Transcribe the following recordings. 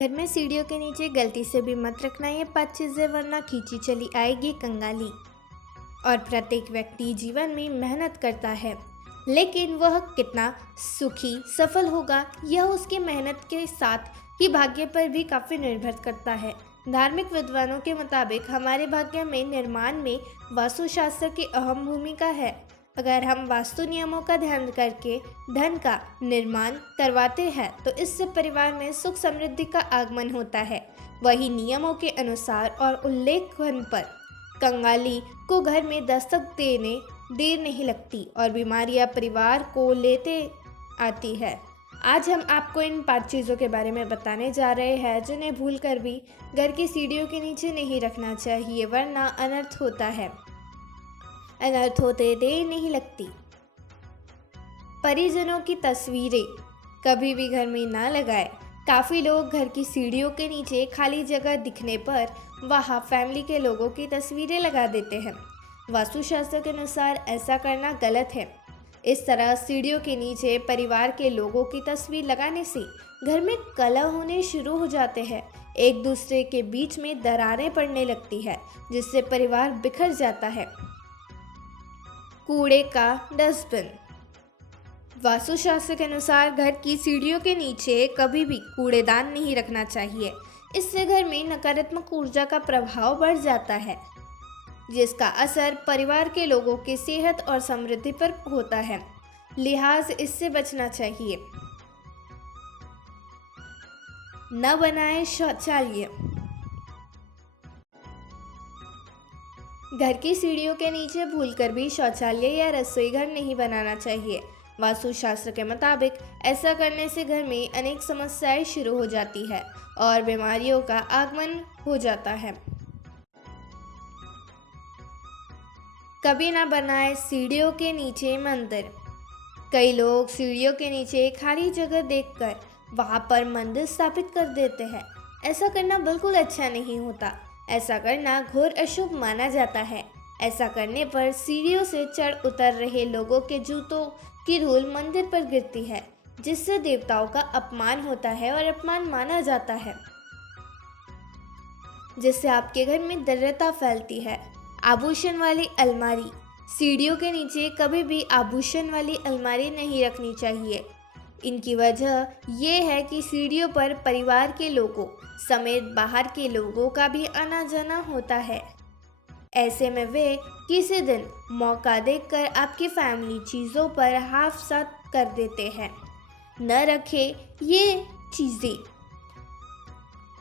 घर में सीढ़ियों के नीचे गलती से भी मत रखना ये 5 चीज़ें, वरना खींची चली आएगी कंगाली। और प्रत्येक व्यक्ति जीवन में मेहनत करता है, लेकिन वह कितना सुखी सफल होगा यह उसकी मेहनत के साथ ही भाग्य पर भी काफ़ी निर्भर करता है। धार्मिक विद्वानों के मुताबिक हमारे भाग्य में निर्माण में वास्तुशास्त्र की अहम भूमिका है। अगर हम वास्तु नियमों का ध्यान करके धन का निर्माण करवाते हैं तो इससे परिवार में सुख समृद्धि का आगमन होता है। वही नियमों के अनुसार और उल्लेखन पर कंगाली को घर में दस्तक देने देर नहीं लगती और बीमारियां परिवार को लेते आती है। आज हम आपको इन 5 चीज़ों के बारे में बताने जा रहे हैं जिन्हें भूलकर भी घर की सीढ़ियों के नीचे नहीं रखना चाहिए, वरना अनर्थ होता है। अनर्थ होते देर नहीं लगती। परिजनों की तस्वीरें कभी भी घर में ना लगाएं। काफ़ी लोग घर की सीढ़ियों के नीचे खाली जगह दिखने पर वहाँ फैमिली के लोगों की तस्वीरें लगा देते हैं। वास्तुशास्त्र के अनुसार ऐसा करना गलत है। इस तरह सीढ़ियों के नीचे परिवार के लोगों की तस्वीर लगाने से घर में कलह होने शुरू हो जाते हैं। एक दूसरे के बीच में दरारें पड़ने लगती है, जिससे परिवार बिखर जाता है। कूड़े का डस्टबिन। वास्तुशास्त्र के अनुसार घर की सीढ़ियों के नीचे कभी भी कूड़ेदान नहीं रखना चाहिए। इससे घर में नकारात्मक ऊर्जा का प्रभाव बढ़ जाता है, जिसका असर परिवार के लोगों की सेहत और समृद्धि पर होता है। लिहाज इससे बचना चाहिए। न बनाएं शौचालय। घर की सीढ़ियों के नीचे भूलकर भी शौचालय या रसोई घर नहीं बनाना चाहिए। वास्तुशास्त्र के मुताबिक ऐसा करने से घर में अनेक समस्याएं शुरू हो जाती है और बीमारियों का आगमन हो जाता है। कभी ना बनाए सीढ़ियों के नीचे मंदिर। कई लोग सीढ़ियों के नीचे खाली जगह देखकर वहां पर मंदिर स्थापित कर देते हैं। ऐसा करना बिल्कुल अच्छा नहीं होता। ऐसा करना घोर अशुभ माना जाता है। ऐसा करने पर सीढ़ियों से चढ़ उतर रहे लोगों के जूतों की धूल मंदिर पर गिरती है, जिससे देवताओं का अपमान होता है और अपमान माना जाता है, जिससे आपके घर में दरिद्रता फैलती है। आभूषण वाली अलमारी। सीढ़ियों के नीचे कभी भी आभूषण वाली अलमारी नहीं रखनी चाहिए। इनकी वजह यह है कि सीढ़ियों पर परिवार के लोगों समेत बाहर के लोगों का भी आना जाना होता है। ऐसे में वे किसी दिन मौका देखकर आपकी फैमिली चीज़ों पर हाथ साफ कर देते हैं। न रखें ये चीज़ें।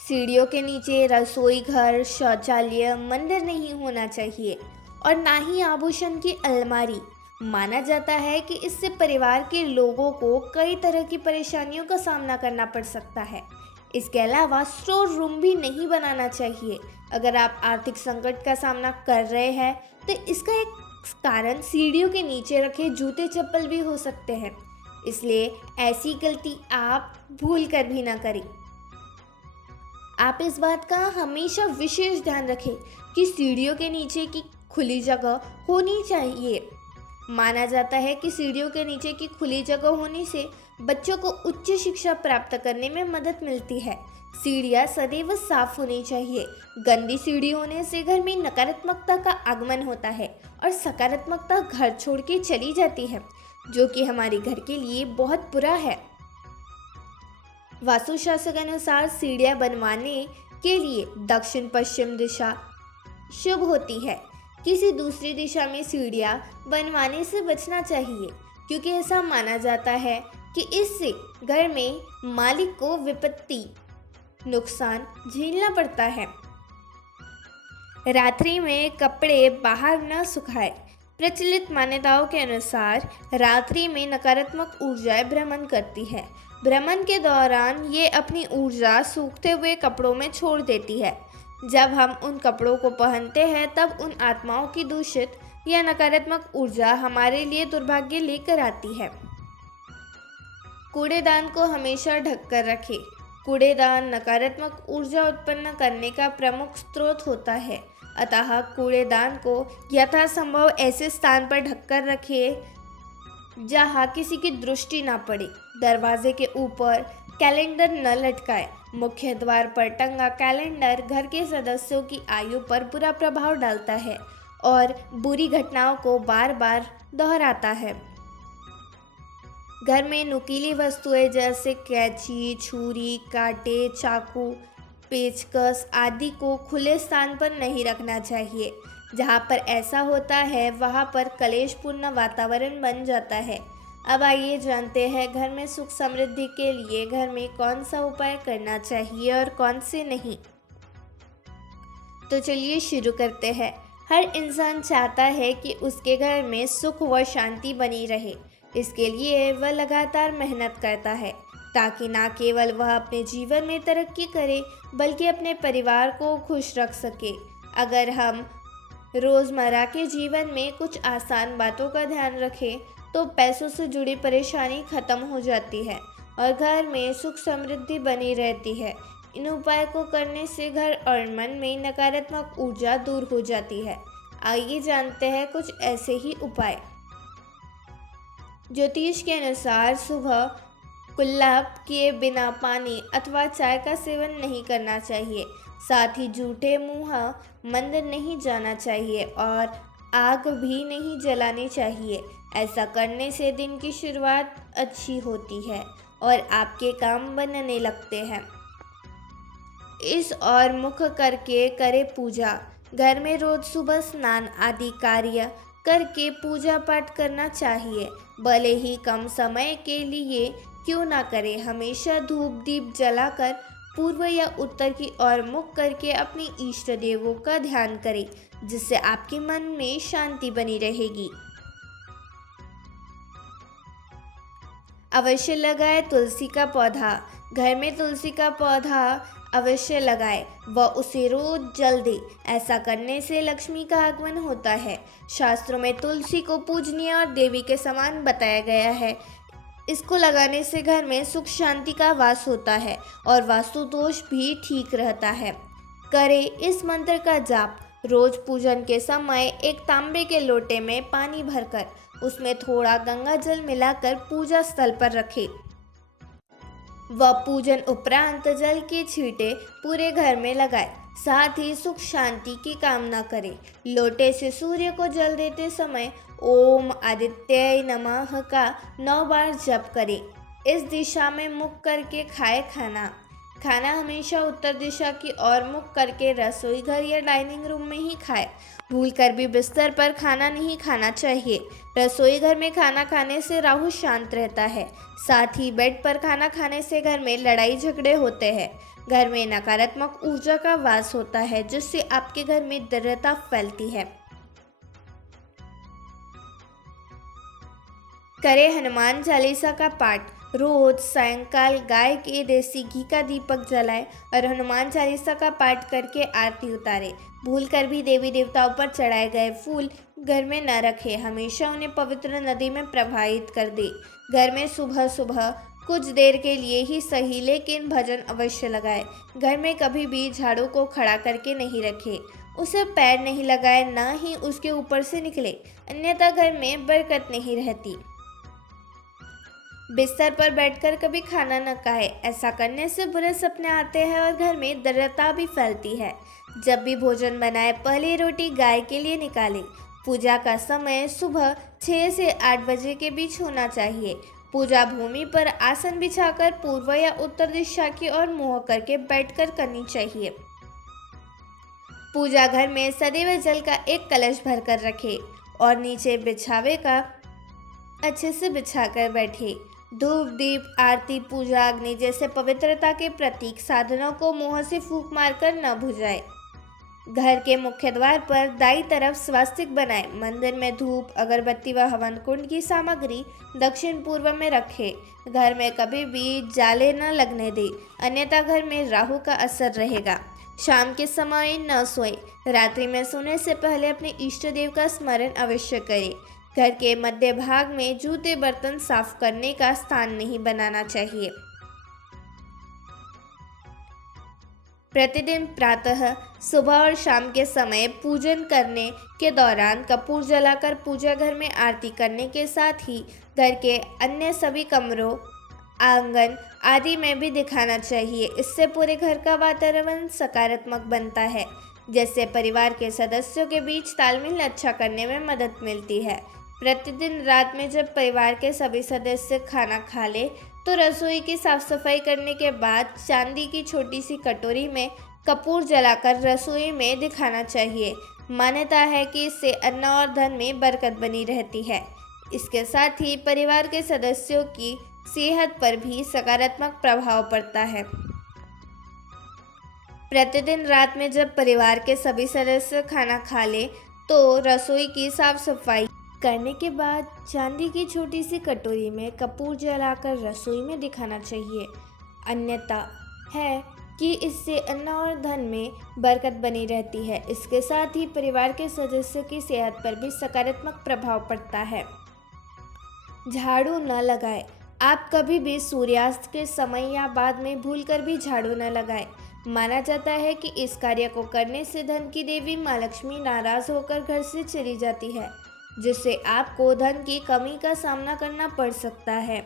सीढ़ियों के नीचे रसोई घर, शौचालय, मंदिर नहीं होना चाहिए और ना ही आभूषण की अलमारी। माना जाता है कि इससे परिवार के लोगों को कई तरह की परेशानियों का सामना करना पड़ सकता है। इसके अलावा स्टोर रूम भी नहीं बनाना चाहिए। अगर आप आर्थिक संकट का सामना कर रहे हैं तो इसका एक कारण सीढ़ियों के नीचे रखे जूते चप्पल भी हो सकते हैं। इसलिए ऐसी गलती आप भूल कर भी ना करें। आप इस बात का हमेशा विशेष ध्यान रखें कि सीढ़ियों के नीचे की खुली जगह होनी चाहिए। माना जाता है कि सीढ़ियों के नीचे की खुली जगह होने से बच्चों को उच्च शिक्षा प्राप्त करने में मदद मिलती है। सीढ़ियाँ सदैव साफ होनी चाहिए। गंदी सीढ़ी होने से घर में नकारात्मकता का आगमन होता है और सकारात्मकता घर छोड़ के चली जाती है, जो कि हमारे घर के लिए बहुत बुरा है। वास्तुशास्त्र के अनुसार सीढ़ियाँ बनवाने के लिए दक्षिण पश्चिम दिशा शुभ होती है। किसी दूसरी दिशा में सीढ़ियाँ बनवाने से बचना चाहिए, क्योंकि ऐसा माना जाता है कि इससे घर में मालिक को विपत्ति नुकसान झेलना पड़ता है। रात्रि में कपड़े बाहर न सुखाएं। प्रचलित मान्यताओं के अनुसार रात्रि में नकारात्मक ऊर्जाएं भ्रमण करती है। भ्रमण के दौरान ये अपनी ऊर्जा सूखते हुए कपड़ों में छोड़ देती है। जब हम उन कपड़ों को पहनते हैं तब उन आत्माओं की दूषित या नकारात्मक ऊर्जा हमारे लिए दुर्भाग्य लेकर आती है। कूड़ेदान को हमेशा ढककर रखें। कूड़ेदान नकारात्मक ऊर्जा उत्पन्न करने का प्रमुख स्रोत होता है, अतः कूड़ेदान को यथासंभव ऐसे स्थान पर ढककर रखें जहाँ किसी की दृष्टि ना पड़े। दरवाजे के ऊपर कैलेंडर न लटकाएं। मुख्य द्वार पर टंगा कैलेंडर घर के सदस्यों की आयु पर बुरा प्रभाव डालता है और बुरी घटनाओं को बार बार दोहराता है। घर में नुकीली वस्तुएं जैसे कैंची, छुरी, कांटे, चाकू, पेचकस आदि को खुले स्थान पर नहीं रखना चाहिए। जहाँ पर ऐसा होता है वहाँ पर कलेशपूर्ण वातावरण बन जाता है। अब आइए जानते हैं घर में सुख समृद्धि के लिए घर में कौन सा उपाय करना चाहिए और कौन से नहीं। तो चलिए शुरू करते हैं। हर इंसान चाहता है कि उसके घर में सुख व शांति बनी रहे। इसके लिए वह लगातार मेहनत करता है ताकि ना केवल वह अपने जीवन में तरक्की करे बल्कि अपने परिवार को खुश रख सके। अगर हम रोज़मर्रा के जीवन में कुछ आसान बातों का ध्यान रखें तो पैसों से जुड़ी परेशानी खत्म हो जाती है और घर में सुख समृद्धि बनी रहती है। इन उपाय को करने से घर और मन में नकारात्मक ऊर्जा दूर हो जाती है। आइए जानते हैं कुछ ऐसे ही उपाय। ज्योतिष के अनुसार सुबह कुल्ला किए बिना पानी अथवा चाय का सेवन नहीं करना चाहिए। साथ ही झूठे मुंह मंदिर नहीं जाना चाहिए और आग भी नहीं जलानी चाहिए। ऐसा करने से दिन की शुरुआत अच्छी होती है और आपके काम बनने लगते हैं। इस और मुख करके करे पूजा। घर में रोज सुबह स्नान आदि कार्य करके पूजा पाठ करना चाहिए। भले ही कम समय के लिए क्यों ना करें, हमेशा धूप दीप जलाकर पूर्व या उत्तर की ओर मुख करके अपने इष्ट देवों का ध्यान करें, जिससे आपके मन में शांति बनी रहेगी। अवश्य लगाए तुलसी का पौधा। घर में तुलसी का पौधा अवश्य लगाए व उसे रोज जल दे। ऐसा करने से लक्ष्मी का आगमन होता है। शास्त्रों में तुलसी को पूजनीय और देवी के समान बताया गया है। इसको लगाने से घर में सुख शांति का वास होता है और वास्तु दोष भी ठीक रहता है। करें इस मंत्र का जाप। रोज पूजन के समय एक तांबे के लोटे में पानी भरकर उसमें थोड़ा गंगा जल मिलाकर पूजा स्थल पर रखें। वह पूजन उपरांत जल के छींटे पूरे घर में लगाए। साथ ही सुख शांति की कामना करें। लोटे से सूर्य को जल देते समय ओम आदित्याय नमः का 9 बार जप करें। इस दिशा में मुख करके खाए खाना हमेशा उत्तर दिशा की ओर मुख करके रसोई घर या डाइनिंग रूम में ही खाए। भूल कर भी बिस्तर पर खाना नहीं खाना चाहिए। रसोई घर में खाना खाने से राहु शांत रहता है। साथ ही बेड पर खाना खाने से घर में लड़ाई झगड़े होते हैं। घर में नकारात्मक ऊर्जा का वास होता है, जिससे आपके घर में दृढ़ता फैलती है। करें हनुमान चालीसा का पाठ। रोज सायंकाल गाय के देसी घी का दीपक जलाए और हनुमान चालीसा का पाठ करके आरती उतारे। भूल कर भी देवी देवताओं पर चढ़ाए गए फूल घर में न रखें। हमेशा उन्हें पवित्र नदी में प्रवाहित कर दे। घर में सुबह सुबह कुछ देर के लिए ही सही लेकिन भजन अवश्य लगाए। घर में कभी भी झाड़ू को खड़ा करके नहीं रखे। उसे पैर नहीं लगाए, ना ही उसके ऊपर से निकले, अन्यथा घर में बरकत नहीं रहती। बिस्तर पर बैठकर कभी खाना न खाए। ऐसा करने से बुरे सपने आते हैं और घर में दृढ़ता भी फैलती है। जब भी भोजन बनाए पहली रोटी गाय के लिए निकालें। पूजा का समय सुबह 6 से 8 बजे के बीच होना चाहिए। पूजा भूमि पर आसन बिछाकर पूर्व या उत्तर दिशा की ओर मुंह करके बैठकर करनी चाहिए। पूजा घर में सदैव जल का एक कलश भरकर रखे और नीचे बिछावे का अच्छे से बिछाकर बैठे। धूप दीप आरती पूजा अग्नि जैसे पवित्रता के प्रतीक साधनों को मुंह से फूंक मारकर न भुजाए। घर के मुख्य द्वार पर दाईं तरफ स्वास्तिक बनाए। मंदिर में धूप अगरबत्ती व हवन कुंड की सामग्री दक्षिण पूर्व में रखे। घर में कभी भी जाले न लगने दे, अन्यथा घर में राहु का असर रहेगा। शाम के समय न सोए। रात्रि में सोने से पहले अपने इष्ट देव का स्मरण अवश्य करें। घर के मध्य भाग में जूते बर्तन साफ करने का स्थान नहीं बनाना चाहिए। प्रतिदिन प्रातः सुबह और शाम के समय पूजन करने के दौरान कपूर जलाकर पूजा घर में आरती करने के साथ ही घर के अन्य सभी कमरों आंगन आदि में भी दिखाना चाहिए। इससे पूरे घर का वातावरण सकारात्मक बनता है, जिससे परिवार के सदस्यों के बीच तालमेल अच्छा करने में मदद मिलती है। प्रतिदिन रात में जब परिवार के सभी सदस्य खाना खा ले तो रसोई की साफ सफाई करने के बाद चांदी की छोटी सी कटोरी में कपूर जलाकर रसोई में दिखाना चाहिए। मान्यता है कि इससे अन्न और धन में बरकत बनी रहती है। इसके साथ ही परिवार के सदस्यों की सेहत पर भी सकारात्मक प्रभाव पड़ता है। प्रतिदिन रात में जब परिवार के सभी सदस्य खाना खा ले तो रसोई की साफ सफाई करने के बाद चांदी की छोटी सी कटोरी में कपूर जलाकर रसोई में दिखाना चाहिए। अन्यथा है कि इससे अन्न और धन में बरकत बनी रहती है। इसके साथ ही परिवार के सदस्यों की सेहत पर भी सकारात्मक प्रभाव पड़ता है। झाड़ू न लगाएं। आप कभी भी सूर्यास्त के समय या बाद में भूलकर भी झाड़ू न लगाएं। माना जाता है कि इस कार्य को करने से धन की देवी माँ लक्ष्मी नाराज होकर घर से चली जाती है, जिससे आपको धन की कमी का सामना करना पड़ सकता है,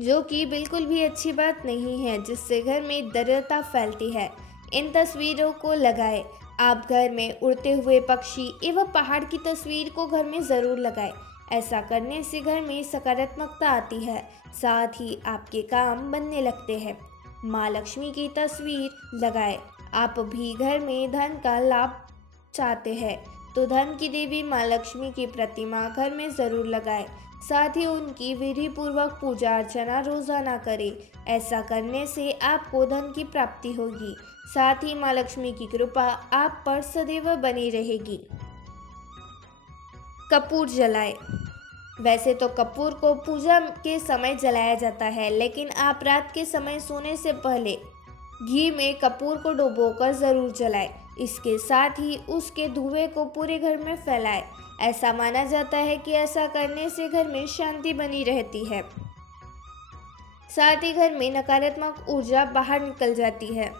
जो कि बिल्कुल भी अच्छी बात नहीं है, जिससे घर में दरिद्रता फैलती है। इन तस्वीरों को लगाएं। आप घर में उड़ते हुए पक्षी एवं पहाड़ की तस्वीर को घर में ज़रूर लगाएं। ऐसा करने से घर में सकारात्मकता आती है, साथ ही आपके काम बनने लगते हैं। माँ लक्ष्मी की तस्वीर लगाएं। आप भी घर में धन का लाभ चाहते हैं तो धन की देवी माँ लक्ष्मी की प्रतिमा घर में ज़रूर लगाएं। साथ ही उनकी विधि पूर्वक पूजा अर्चना रोजाना करें। ऐसा करने से आपको धन की प्राप्ति होगी, साथ ही माँ लक्ष्मी की कृपा आप पर सदैव बनी रहेगी। कपूर जलाएं। वैसे तो कपूर को पूजा के समय जलाया जाता है, लेकिन आप रात के समय सोने से पहले घी में कपूर को डुबोकर ज़रूर जलाएं। इसके साथ ही उसके धुएं को पूरे घर में फैलाएं। ऐसा माना जाता है कि ऐसा करने से घर में शांति बनी रहती है, साथ ही घर में नकारात्मक ऊर्जा बाहर निकल जाती है।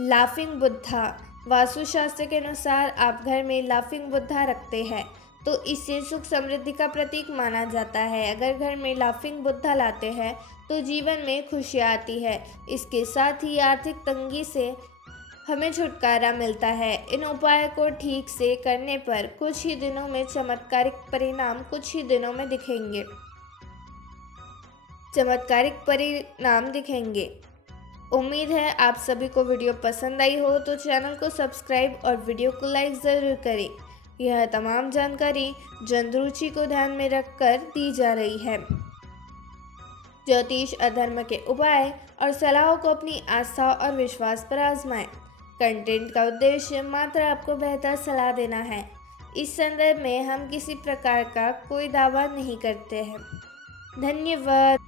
लाफिंग बुद्धा। वास्तुशास्त्र के अनुसार आप घर में लाफिंग बुद्धा रखते हैं तो इसे सुख समृद्धि का प्रतीक माना जाता है। अगर घर में लाफिंग बुद्धा लाते हैं तो जीवन में खुशियाँ आती है। इसके साथ ही आर्थिक तंगी से हमें छुटकारा मिलता है। इन उपायों को ठीक से करने पर कुछ ही दिनों में चमत्कारिक परिणाम दिखेंगे। उम्मीद है आप सभी को वीडियो पसंद आई हो, तो चैनल को सब्सक्राइब और वीडियो को लाइक ज़रूर करें। यह तमाम जानकारी जन रुचि को ध्यान में रखकर दी जा रही है। ज्योतिष अधर्म के उपाय और सलाहों को अपनी आस्था और विश्वास पर आजमाएं। कंटेंट का उद्देश्य मात्र आपको बेहतर सलाह देना है। इस संदर्भ में हम किसी प्रकार का कोई दावा नहीं करते हैं। धन्यवाद।